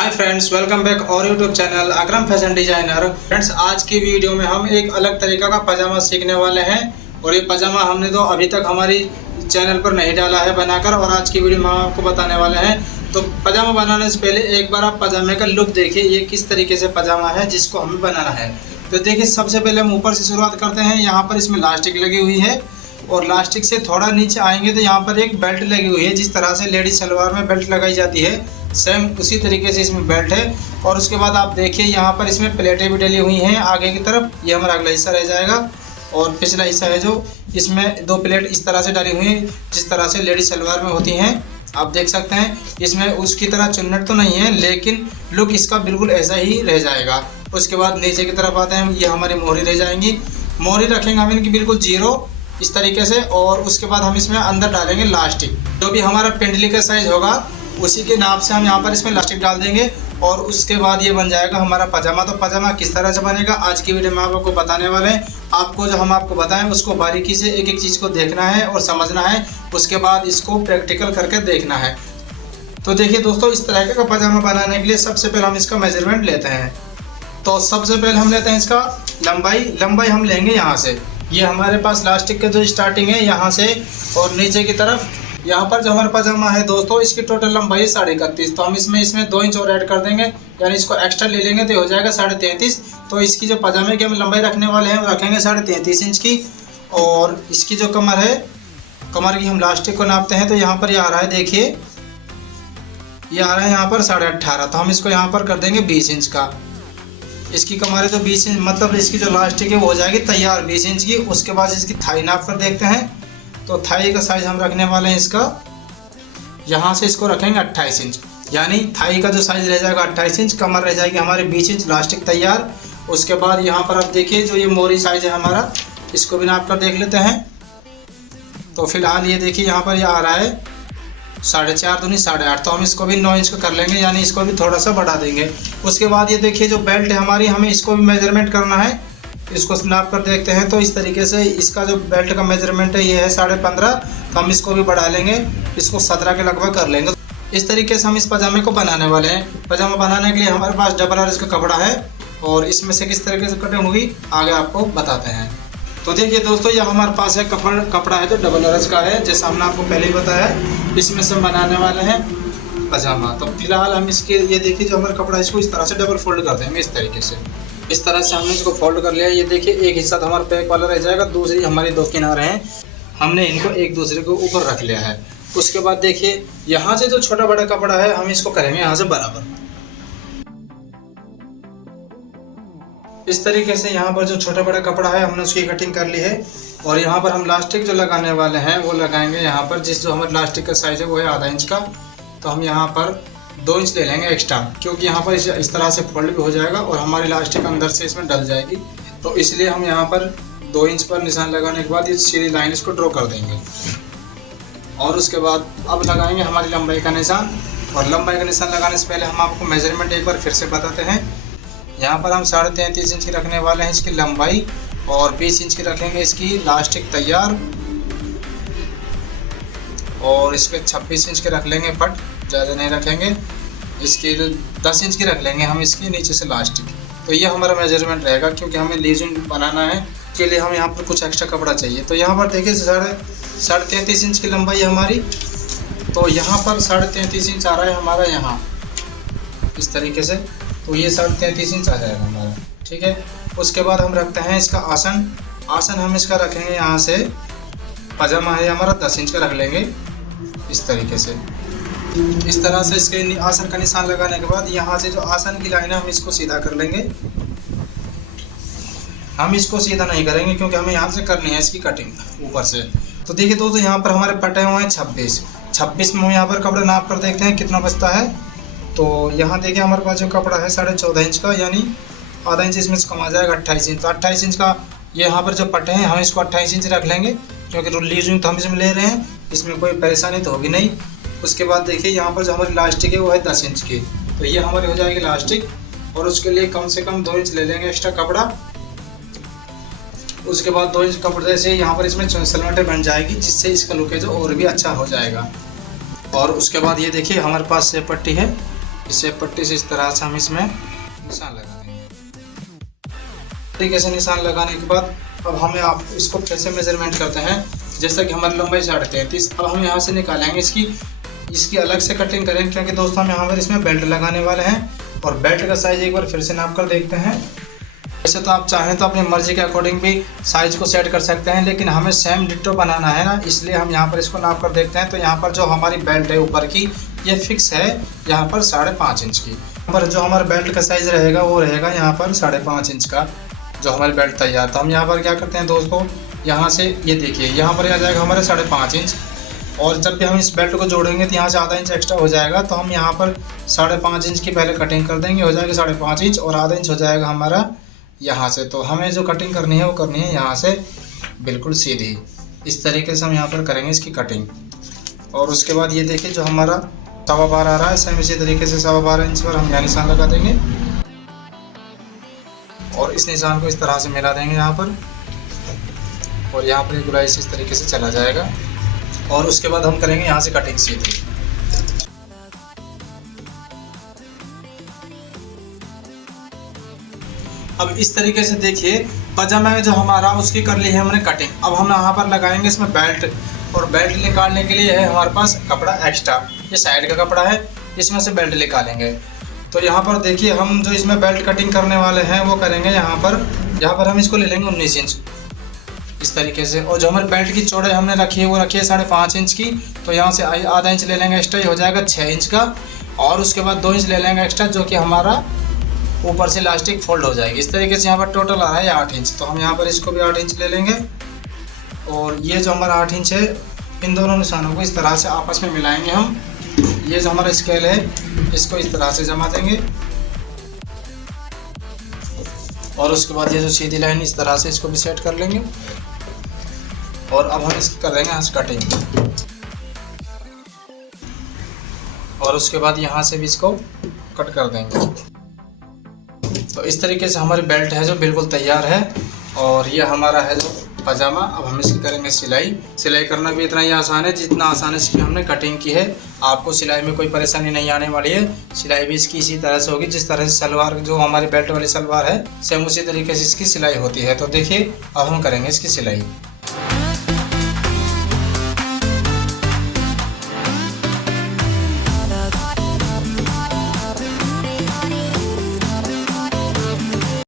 Hi friends, welcome back और YouTube channel अकरम fashion designer. Friends, आज की वीडियो में हम एक अलग तरीका का पजामा सीखने वाले हैं और ये पजामा हमने तो अभी तक हमारी चैनल पर नहीं डाला है बनाकर, और आज की वीडियो में हम आपको बताने वाले हैं। तो पजामा बनाने से पहले एक बार आप पजामे का लुक देखिए, ये किस तरीके से पजामा है जिसको हमें बनाना है। तो देखिए, सबसे पहले हम ऊपर से शुरुआत करते हैं। यहाँ पर इसमें लास्टिक लगी हुई है और लास्टिक से थोड़ा नीचे आएंगे तो यहाँ पर एक बेल्ट लगी हुई है। जिस तरह से लेडीज सलवार में बेल्ट लगाई जाती है, सेम उसी तरीके से इसमें बेल्ट है। और उसके बाद आप देखिए, यहाँ पर इसमें प्लेटें भी डली हुई हैं आगे की तरफ। ये हमारा अगला हिस्सा रह जाएगा और पिछला हिस्सा है जो इसमें दो प्लेट इस तरह से डली हुई हैं, जिस तरह से लेडीज सलवार में होती हैं। आप देख सकते हैं इसमें उसकी तरह चुन्नट तो नहीं है, लेकिन लुक इसका बिल्कुल ऐसा ही रह जाएगा। उसके बाद नीचे की तरफ आते हैं, ये हमारी मोहरी रह जाएंगी। मोहरी रखेंगे हम इनकी बिल्कुल जीरो इस तरीके से, और उसके बाद हम इसमें अंदर डालेंगे लास्टिक। जो भी हमारा पेंडली का साइज होगा उसी के नाप से हम यहाँ पर इसमें लास्टिक डाल देंगे और उसके बाद ये बन जाएगा हमारा पजामा। तो पजामा किस तरह से बनेगा आज की वीडियो में आपको बताने वाले हैं। आपको जो हम आपको बताएं उसको बारीकी से एक एक चीज़ को देखना है और समझना है, उसके बाद इसको प्रैक्टिकल करके देखना है। तो देखिए दोस्तों, इस तरह का पजामा बनाने के लिए सबसे पहले हम इसका मेजरमेंट लेते हैं। तो सबसे पहले हम लेते हैं इसका लंबाई हम लेंगे यहाँ से। ये हमारे पास लास्टिक का जो स्टार्टिंग है यहाँ से और नीचे की तरफ, यहाँ पर जो हमारा पजामा है दोस्तों, इसकी टोटल लंबाई है 31.5। तो हम इसमें 2 इंच और ऐड कर देंगे, यानी इसको एक्स्ट्रा ले लेंगे तो हो जाएगा 33.5। तो इसकी जो पजामे की हम लंबाई रखने वाले हैं वो रखेंगे 33.5 इंच की। और इसकी जो कमर है, कमर की हम लास्टिक को नापते हैं तो यहाँ पर ये आ रहा है, देखिए ये आ रहा है यहाँ पर 18.5। तो हम इसको यहाँ पर कर देंगे 20 इंच का। इसकी कमर है तो 20 इंच, मतलब इसकी जो लास्टिक है वो हो जाएगी तैयार 20 इंच की। उसके बाद इसकी थाई नाप कर देखते हैं। तो थाई का साइज हम रखने वाले हैं इसका, यहाँ से इसको रखेंगे 28 इंच, यानी थाई का जो साइज रह जाएगा 28 इंच, कमर रह जाएगी हमारी 20 इंच, लास्टिक तैयार। उसके बाद यहाँ पर आप देखिए जो ये मोरी साइज है हमारा, इसको भी नाप कर देख लेते हैं। तो फिलहाल ये देखिए यहाँ पर ये आ रहा है 4.5 दूनी 8.5। तो हम इसको भी 9 इंच का कर लेंगे, यानी इसको भी थोड़ा सा बढ़ा देंगे। उसके बाद ये देखिए जो बेल्ट है हमारी, हमें इसको भी मेजरमेंट करना है। इसको नाप कर देखते हैं। तो इस तरीके से इसका जो बेल्ट का मेजरमेंट है ये है 15.5। तो हम इसको भी बढ़ा लेंगे, इसको 17 के लगभग कर लेंगे। इस तरीके से हम इस पजामे को बनाने वाले हैं। पजामा बनाने के लिए हमारे पास डबल आर का कपड़ा है और इसमें से किस तरीके से कटिंग होगी आगे आपको बताते हैं। तो देखिए दोस्तों, यह हमारे पास है कपड़ा है जो डबल आर का है, जैसा हमने आपको पहले ही बताया। इसमें से हम बनाने वाले हैं पजामा। तो फिलहाल हम इसके ये देखिए जो हमारा कपड़ा है इसको इस तरह से डबल फोल्ड कर देंगे। इस तरीके से इस तरह से हमने इसको फोल्ड कर लिया। ये देखिए एक हिस्सा तो हमारा पैक वाला रह जाएगा, दूसरी हमारी 2 किनारे हैं, हमने इनको एक दूसरे को ऊपर रख लिया है। उसके बाद देखिए यहाँ से जो छोटा बड़ा कपड़ा है हम इसको करेंगे यहाँ से बराबर। इस तरीके से यहाँ पर जो छोटा बड़ा कपड़ा है हमने उसकी कटिंग कर ली है। और यहाँ पर हम लास्टिक जो लगाने वाले हैं वो लगाएंगे यहाँ पर, जिस जो हमारे लास्टिक का साइज है वो है आधा इंच का। तो हम यहाँ पर 2 इंच ले लेंगे एक्स्ट्रा, क्योंकि यहाँ पर इस तरह से फोल्ड भी हो जाएगा और हमारी लास्टिक अंदर से इसमें डल जाएगी। तो इसलिए हम यहाँ पर 2 इंच पर निशान लगाने के बाद ये सीधी लाइन इसको ड्रॉ कर देंगे। और उसके बाद अब लगाएंगे हमारी लंबाई का निशान। और लंबाई का निशान लगाने से पहले हम आपको मेजरमेंट एक बार फिर से बताते हैं। यहाँ पर हम 33.5 इंच की रखने वाले हैं इसकी लंबाई और 20 इंच की रखेंगे इसकी लास्टिक तैयार। और इसके 26 इंच के रख लेंगे पट, ज़्यादा नहीं रखेंगे। इसकी 10 इंच की रख लेंगे हम इसकी नीचे से लास्टिक। तो ये हमारा मेजरमेंट रहेगा, क्योंकि हमें लीजिंग बनाना है, इसके लिए हम यहाँ पर कुछ एक्स्ट्रा कपड़ा चाहिए। तो यहाँ पर देखिए 33.5 इंच की लंबाई है हमारी। तो यहाँ पर 33.5 इंच आ रहा है हमारा यहाँ इस तरीके से। तो ये 33.5 इंच आ जाएगा हमारा, ठीक है। उसके बाद हम रखते हैं इसका आसन हम इसका रखेंगे यहाँ से, पजामा है हमारा 10 इंच का रख लेंगे इस तरीके से। इस तरह से इसके आसन का निशान लगाने के बाद यहाँ से जो आसन की लाइन है हम इसको सीधा कर लेंगे। हम इसको सीधा नहीं करेंगे क्योंकि हमें यहाँ से करनी है इसकी कटिंग ऊपर से। तो देखिए दोस्तों, यहाँ पर हमारे पटे हुए हैं 26 में हम यहाँ पर कपड़ा नाप कर देखते हैं कितना बचता है। तो यहाँ देखिए हमारे पास जो कपड़ा है 14.5 इंच का, यानी आधा इंच इसमें से कम आ जाएगा 28 इंच। तो 28 इंच का ये यहाँ पर जो पट्टे हैं हम इसको 28 इंच रख लेंगे, क्योंकि लीजिंग तो हम इसमें ले रहे हैं, इसमें कोई परेशानी तो होगी नहीं। उसके बाद देखिए यहाँ पर जो हमारी लास्टिक है वो है 10 इंच की। तो ये हमारी हो जाएगी लास्टिक, और उसके लिए कम से कम 2 इंच ले लेंगे एक्स्ट्रा कपड़ा। उसके बाद 2 इंच कपड़े से यहाँ पर इसमें सलवटें बन जाएगी, जिससे इसका लुक है जो और भी अच्छा हो जाएगा। और उसके बाद ये देखिए हमारे पास से पट्टी है, इसे पट्टी से इस तरह से हम इसमें निशान लगा देंगे। तरीके से निशान लगाने के बाद अब हमें आप इसको फिर से मेजरमेंट करते हैं। जैसा कि हमारी लंबाई 33.5, अब हम यहाँ से निकालेंगे इसकी अलग से कटिंग करेंगे, क्योंकि दोस्तों हम यहाँ पर इसमें बेल्ट लगाने वाले हैं। और बेल्ट का साइज एक बार फिर से नाप कर देखते हैं। वैसे तो आप चाहें तो अपनी मर्जी के अकॉर्डिंग भी साइज को सेट कर सकते हैं, लेकिन हमें सेम डिट्टो बनाना है ना, इसलिए हम यहाँ पर इसको नाप कर देखते हैं। तो यहाँ पर जो हमारी बेल्ट है ऊपर की, ये फिक्स है यहाँ पर 5.5 इंच की। यहाँ पर जो हमारा बेल्ट का साइज़ रहेगा वो रहेगा यहाँ पर 5.5 इंच का, जो हमारी बेल्ट तैयार। तो हम यहाँ पर क्या करते हैं दोस्तों, यहाँ से ये देखिए यहाँ पर आ जाएगा हमारे 5.5 इंच। और जब भी हम इस बेल्ट को जोड़ेंगे तो यहाँ से आधा इंच एक्स्ट्रा हो जाएगा। तो हम यहाँ पर 5.5 इंच की पहले कटिंग कर देंगे, हो जाएगा 5.5 इंच, और आधा इंच हो जाएगा हमारा यहाँ से। तो हमें जो कटिंग करनी है वो करनी है यहाँ से बिल्कुल सीधी। इस तरीके से हम यहाँ पर करेंगे इसकी कटिंग। और उसके बाद ये देखिए जो हमारा 12.25 आ रहा है, सेम इसी तरीके से 12.25 इंच पर हम यहाँ निशान लगा देंगे। और इस निशान को इस तरह से मिला देंगे यहाँ पर, और यहाँ पर गुलाई से इस तरीके से चला जाएगा। और उसके बाद हम करेंगे यहाँ से कटिंग सीधी। अब इस तरीके से देखिए पजामा में जो हमारा उसकी कर ली है हमने कटिंग। अब हम यहाँ पर लगाएंगे इसमें बेल्ट, और बेल्ट निकालने के लिए है हमारे पास कपड़ा एक्स्ट्रा, ये साइड का कपड़ा है, इसमें से बेल्ट निकालेंगे। तो यहाँ पर देखिए हम जो इसमें बेल्ट कटिंग करने वाले हैं वो करेंगे यहाँ पर हम इसको ले लेंगे 19 इंच इस तरीके से। और जो हमारे बेल्ट की चौड़ाई हमने रखी है वो रखी है 5.5 इंच की। तो यहाँ से आधा इंच ले लेंगे एक्स्ट्रा, हो जाएगा 6 इंच का। और उसके बाद 2 इंच ले लेंगे एक्स्ट्रा, जो कि हमारा ऊपर से इलास्टिक फोल्ड हो जाएगी। इस तरीके से यहाँ पर टोटल आ रहा है 8 इंच। तो हम यहाँ पर इसको भी 8 इंच ले लेंगे। और ये जो हमारा 8 इंच है, इन दोनों निशानों को इस तरह से आपस में मिलाएंगे हम। ये जो हमारा स्केल है इसको इस तरह से जमा देंगे। और उसके बाद ये जो सीधी लाइन इस तरह से इसको भी सेट कर लेंगे। और अब हम इसकी कर देंगे यहाँ से कटिंग। और उसके बाद यहाँ से भी इसको कट कर देंगे। तो इस तरीके से हमारी बेल्ट है जो बिल्कुल तैयार है। और ये हमारा है जो पजामा। अब हम इसकी करेंगे सिलाई करना भी इतना ही आसान है जितना आसान इसकी हमने कटिंग की है। आपको सिलाई में कोई परेशानी नहीं आने वाली है। सिलाई भी इसकी इसी तरह से होगी जिस तरह से सलवार, जो हमारी बेल्ट वाली सलवार है, सेम उसी तरीके से इसकी सिलाई होती है। तो देखिए अब हम करेंगे इसकी सिलाई।